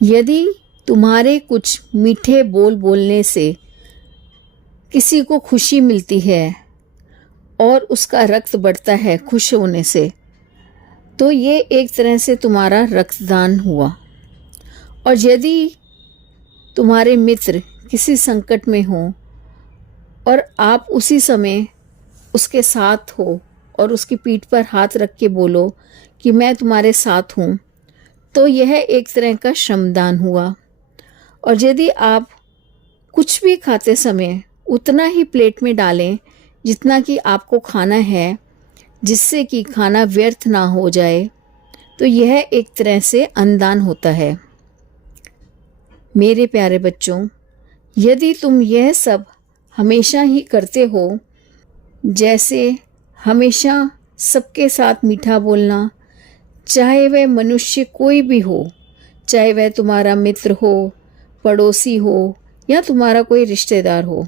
यदि तुम्हारे कुछ मीठे बोल बोलने से किसी को खुशी मिलती है और उसका रक्त बढ़ता है खुश होने से, तो ये एक तरह से तुम्हारा रक्तदान हुआ। और यदि तुम्हारे मित्र किसी संकट में हो और आप उसी समय उसके साथ हो और उसकी पीठ पर हाथ रख के बोलो कि मैं तुम्हारे साथ हूँ, तो यह एक तरह का श्रमदान हुआ। और यदि आप कुछ भी खाते समय उतना ही प्लेट में डालें जितना कि आपको खाना है, जिससे कि खाना व्यर्थ ना हो जाए, तो यह एक तरह से अन्नदान होता है। मेरे प्यारे बच्चों, यदि तुम यह सब हमेशा ही करते हो, जैसे हमेशा सबके साथ मीठा बोलना, चाहे वह मनुष्य कोई भी हो, चाहे वह तुम्हारा मित्र हो, पड़ोसी हो या तुम्हारा कोई रिश्तेदार हो,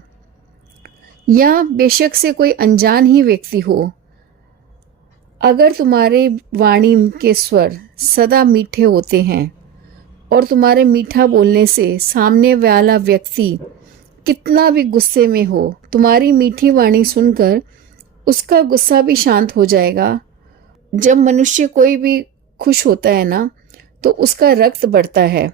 या बेशक से कोई अनजान ही व्यक्ति हो, अगर तुम्हारे वाणी के स्वर सदा मीठे होते हैं और तुम्हारे मीठा बोलने से सामने वाला व्यक्ति कितना भी गुस्से में हो, तुम्हारी मीठी वाणी सुनकर उसका गुस्सा भी शांत हो जाएगा। जब मनुष्य कोई भी खुश होता है ना, तो उसका रक्त बढ़ता है।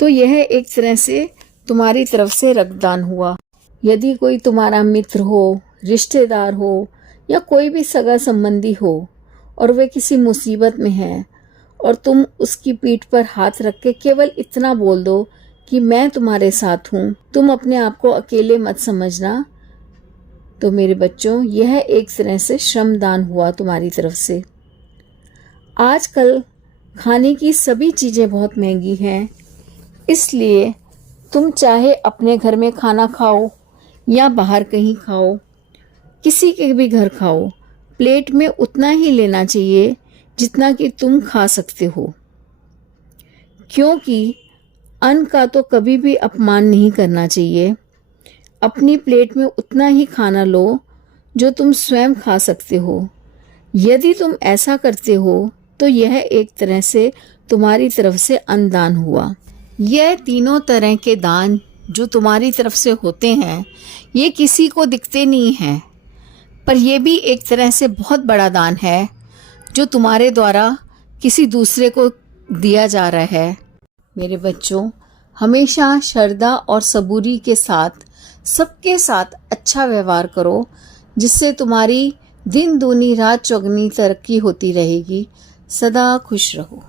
तो यह एक तरह से तुम्हारी तरफ से रक्तदान हुआ। यदि कोई तुम्हारा मित्र हो, रिश्तेदार हो या कोई भी सगा संबंधी हो और वे किसी मुसीबत में है और तुम उसकी पीठ पर हाथ रख के केवल इतना बोल दो कि मैं तुम्हारे साथ हूँ, तुम अपने आप को अकेले मत समझना, तो मेरे बच्चों यह एक तरह से श्रमदान हुआ तुम्हारी तरफ से। आजकल खाने की सभी चीज़ें बहुत महंगी हैं, इसलिए तुम चाहे अपने घर में खाना खाओ या बाहर कहीं खाओ, किसी के भी घर खाओ, प्लेट में उतना ही लेना चाहिए जितना कि तुम खा सकते हो, क्योंकि अन्न का तो कभी भी अपमान नहीं करना चाहिए। अपनी प्लेट में उतना ही खाना लो जो तुम स्वयं खा सकते हो। यदि तुम ऐसा करते हो तो यह एक तरह से तुम्हारी तरफ से अन्नदान हुआ। यह तीनों तरह के दान जो तुम्हारी तरफ से होते हैं, ये किसी को दिखते नहीं हैं, पर यह भी एक तरह से बहुत बड़ा दान है जो तुम्हारे द्वारा किसी दूसरे को दिया जा रहा है। मेरे बच्चों, हमेशा श्रद्धा और सबूरी के साथ सबके साथ अच्छा व्यवहार करो, जिससे तुम्हारी दिन दूनी रात चौगनी तरक्की होती रहेगी। सदा खुश रहो।